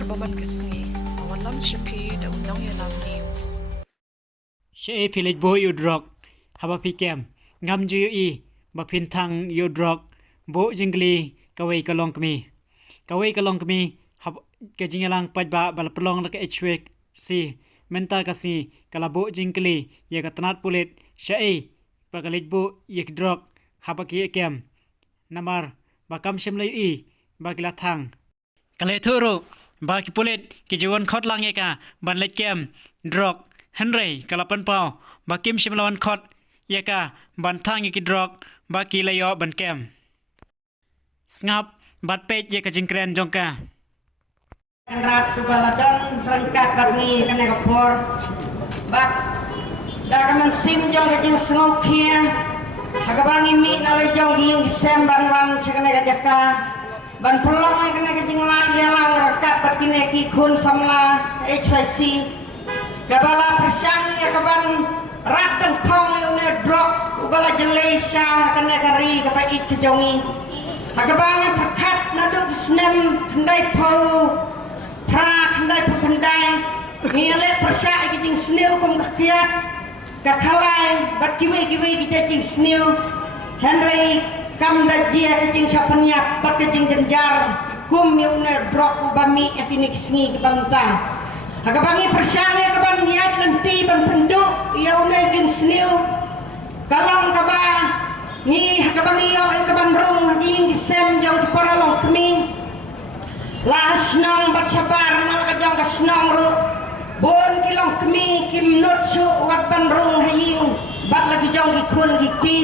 kapor baman kesngi awan lam shepi da undang ya lam news she pilit bo yudrok haba pikem ngam ju i ba phin thang yudrok bo jingli kawai kalong kami hab ke jingalang pajba bal pelong lak hwek si menta kasi kala bo jingli ya katnat pulit she pagalit bo yekdrok haba ki kem namar bakam shemlai i bagila thang kale thuru ba ki pulit ki jiwan khot lang eka ban let kem drok henry kalapan pau ba kim shimlawan khot yeka ban thang ki drok ba ki layo ban kem snap bat pej yeka jingkren jongka rat subaladon rengkat batni kena kapor bat dagaman sim jong kajing sengoknya hagabangi mi nalai jong ging sem ban sekena kajaka ban pelong kena kajing lagi lang rengkat batine ki kun samla HYC gabala persang ya kaban rat dan kong une drop ubala jelesha kena kari kapa ik kejongi hagabangi perkat naduk snem kendai pau pra kendai pendai ngile persyak kijing snew kum kakiat kakalai bat kiwe kijing snew Henry kam dajia kijing sapanya bat kijing jenjar kum yune drop bami atini kisngi kebanta hagabangi persyane kaban niat lenti ban penduk yaune kijing snew kalong kaba ni hagabangi yo kaban rung kijing sem jong paralong kemi las nong bat sabar nal kajong kasnong ru bon kilong kemi kim not su wat ban rung haying bat lagi jong ki kun ki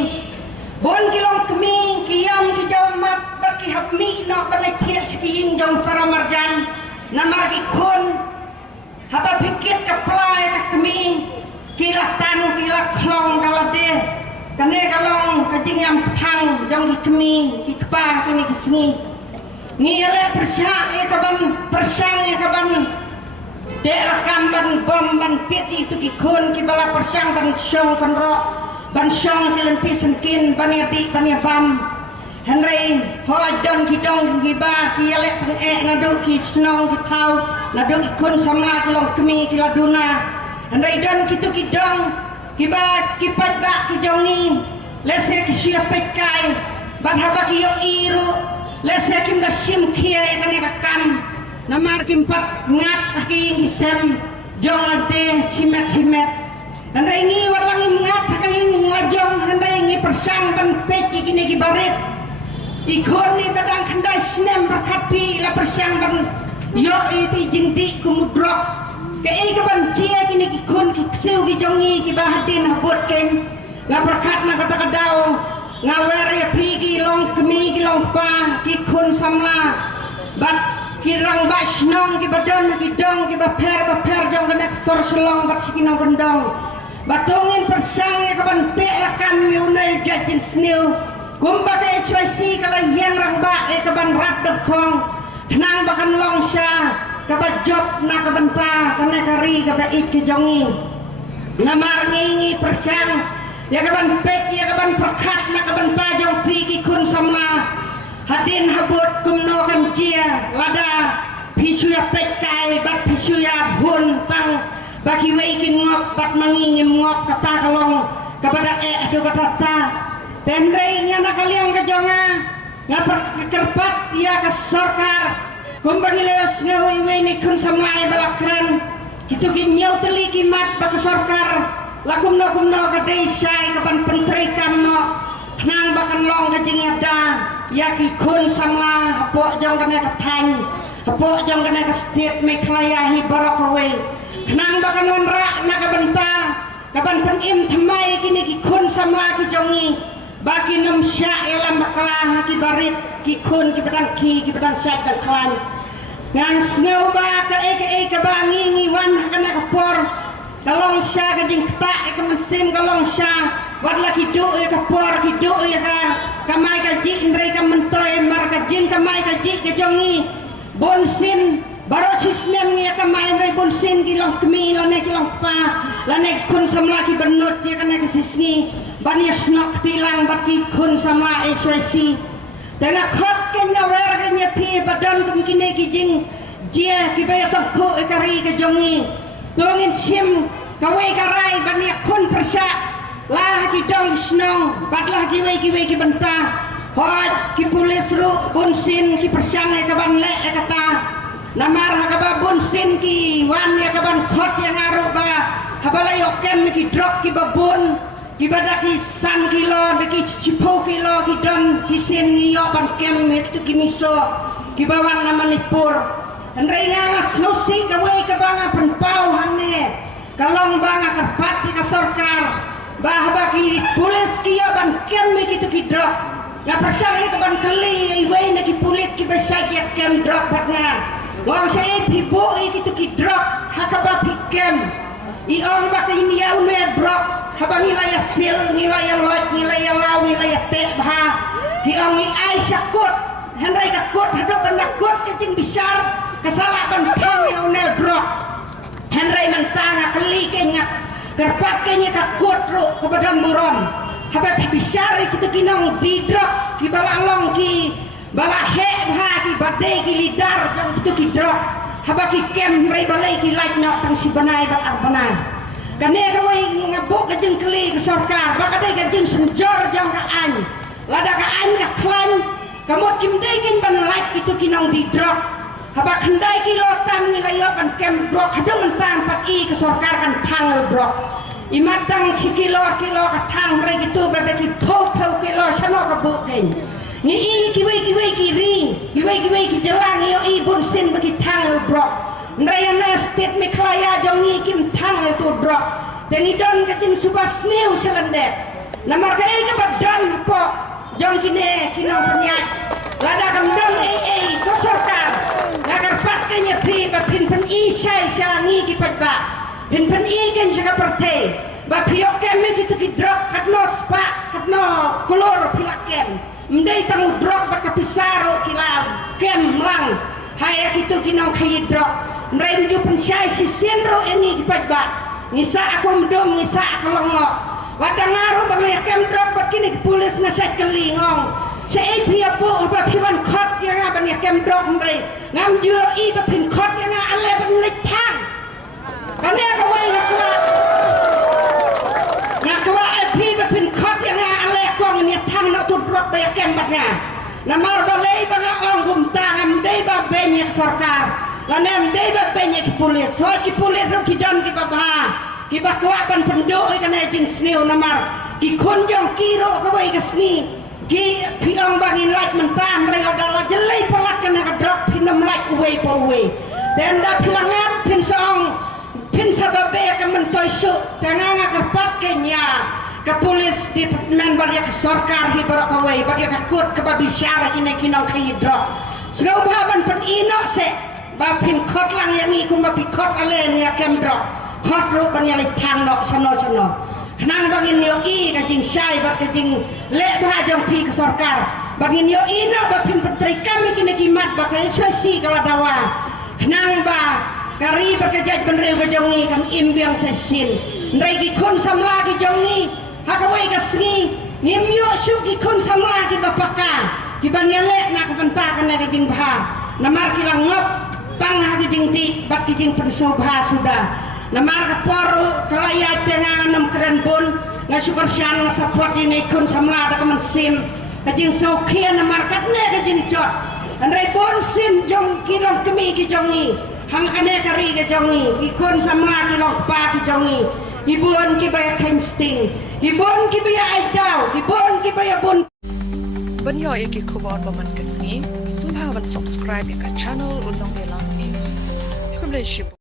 bon kilong kemi kiyam ki jong mat bat ki hapmi no bat lai thiek skiing jong para marjan namar ki kun haba pikit ka plai ka kemi kila tan kila klong kala de kane kalong kajing yam thang jong ki kemi ki kpa kini kisni ngile persyak ya kaban persang ya kaban delakam ban bom ban piti tu ki kun ki bala persang ban syong kan ro ban syong ki lenti senkin ban yati ban yam Henry ho don ki dong ki ba ki yale pang nadu ki snong ki thau nadu ki kun samla ki long kemi ki laduna Henry don ki tu ki dong ki ba ki pat ba ki jongi lese ki sia pekai ban haba ki yo iru lese kim da sim kia kane kakam namar kim pat ngat ki isem jong lante simet handai ngi warlangi ngat ki ngajong handai ngi persang ban peci kini ki barit ikon ni badang handai snem berkapi la persang ban yo iti jindi kumudrok ke ka ban cia kini ki kun ki ksiu ki jongi ki bahadin habut ken la berkat na kata kadau ngawer ya pigi long kemi ki long pa ki kun samla bat ki rang basnong ki badon ki dong ki baper jong kenek sor selong bat sikinong kendong batongin persang ya kaban te lakam yunai gajin snew kumba ke HYC kala yang rang ba e kaban rat kong tenang bakan long sha kabat job na kabanta kana kari kaba ik ki jongi namar ngi persang ya kaban pek ya kaban perkat na kaban tajong pigi kun samla hadin habut kumno kan cia lada pisu ya pekai bat pisu ya bun tang baki weikin ngop bat mangingim ngop kata kalong kepada adu kata ta tendai ngana kaliang kejonga ngapar kerpat ya ke sorkar kumbagi lewas ngawi weini kun samla balakran kitu ki nyau teli kimat bak sorkar lakumno ka desai kapan pentri kamno nang bakan long ka jingada yaki kun samla apok jong kana ka thang apok jong kana ka state me khlayahi barakawe nang bakan wanra na ka banta kapan penim thamai kini ki kun samla ki jongi baki num sya elam bakala ki barit ki kun ki badang syak dan klan ngang sneu ba ka ka bangi ngi wan kana ka por kalong sya ka jing kta ka mensim kalong sya wat laki do ya ka por ki do ya ka kamai ka ji ndrei ka mentoy mar ka jing kamai ka ji ka jongi bonsin baro sisnem ngi ka mai ndrei bonsin ki long kemi lane ki long pa lane kun samla ki benut ya kana ka sisni ban ya snok tilang baki kun samla HYC tengah khot ke nyawer ke nyepi badan kum kini ki jing dia kibaya tongko ikari ke jongi tongin sim kawai karai bania kon persya lah ki dong snong batlah ki bentah hoj ki pulis ru bunsin ki persyang ke ban le kata namar hakaba bunsin ki wan ya ke ban khot yang aru ba habala yokem ki drop ki babun ki badaki san kilo deki cipo kilo ki don cisin ngiyo ban kem itu ki miso ki bawan na Manipur andai ngas nosi kawai ke banga penpau hanne kalong banga kerpat di kasorkar bah baki pulis ki yo ban kem ki tu ki drop nga persang ke ban keli iwai na ki pulit ki besai ki kem drop batnga wang sai pibo ki tu ki drop hakaba pi kem i ong baki ni ya unwe drop habang ilaya sil ngilaya lot ngilaya law ngilaya te bah hi ong i ai syakut handai ka kot hadok kan kot kecing besar kesalahan bantang yang unwe drop handai mentang keli kenya kerpat kenya ka kot ro ke badan murom habat besar kita kinong bidrop ki balalong ki balahe bah ki badai ki lidar jang itu ki drop habaki kem rai balai ki like nok tang si banai bat arbanai kane kawai ngabuk ke jeng keli ke sarkar bakadai ke jeng senjor jang ka an lada ka an ka klan kamot kim dai kin ban like itu kinong di drop habak hendai ki lotam ni layo ban kem drop hadang mentang pat i ke sarkar kan tang drop imatang si kilo ka tang rai gitu badaki pau kilo sano ka buken ni i kiwai ki ring kiwai ki jelang yo i bunsin bagi tang drop nrayana state me klaya jongi kim tang itu drop dan idon kacing subas new selendek namar ka e ka badan po jong kine kinong penyat lada kamdong ko sarkar nagar pat kanya pi ba pin i sai sangi ki patba pin i ken saka perte ba piok kem ki tu ki drop katno spa katno kolor pilakem mendai tamu drop ba kapisaro kilaw kem lang haya kitu kinong kayi drop nrai meju pensyai si senro ini dipatba ngisa aku mdom ngisa aku longo wadang ngaru bang kem drop bat kini pulis na sa kelingong sa pia po ba piwan khot yang ban kem drop nrai ngam ju i ba pin khot yang ale ban litang kane ka wai ngakwa pi ba pin khot yang ale kong ni tang na tu drop ba kem batnya namar balai banga ong gumtang am dei ba benye sarkar lanem dei ba benye ki pulis ho ki pulis ro ki don ki baba ki bakwa ban pendo i kana jing sneu namar ki konjong kiro ka bai ka sni ki piong bangin lak mentam rei odala jelai pelak kana ka drop pinam lak uwe po uwe dan da pilangat pin song pin sababe ka mentoy su tanganga kerpat kenya ke polis di men badia ke sarkar hibarok kawai badia ke kut ke babi syara kini kinong kahidro segau bahaban pen inok se bapin kot lang yang ikum babi kot ale ni kem drop kot ru ban yang litang nok sono kenang bangin yo i kajing syai bat kajing le bahajong pi ke sarkar bangin yo ino bapin pentri kami kini kimat bakai spesi kalau dawa kenang ba kari berkejat benreu kejongi kam imbiang sesin ndrai ki kun samla ki jongi hakawai kasngi nimyo syu ki kun samla ki bapaka ki banyale nak bentakan lagi jing bha namar kilang ngop tang ha ki jing di bat ki jing pensobha sudah namar ka poru kalaya tengang nam keren pun nga syukur syang support ini kun samla da kaman sim ka jing saukhia namar katne ka jing jot andrai pon sim jong kilong kemi ki jongi hang kane kari ki jongi ki kun samla ki long pa ki jongi Ibon ki baya kensting, ibon ki baya aidau, ibon ki baya bun. Banyo iki kubon baman kesngi, sumha ban subscribe ka channel Ulong Yelang News. Kumle shibu.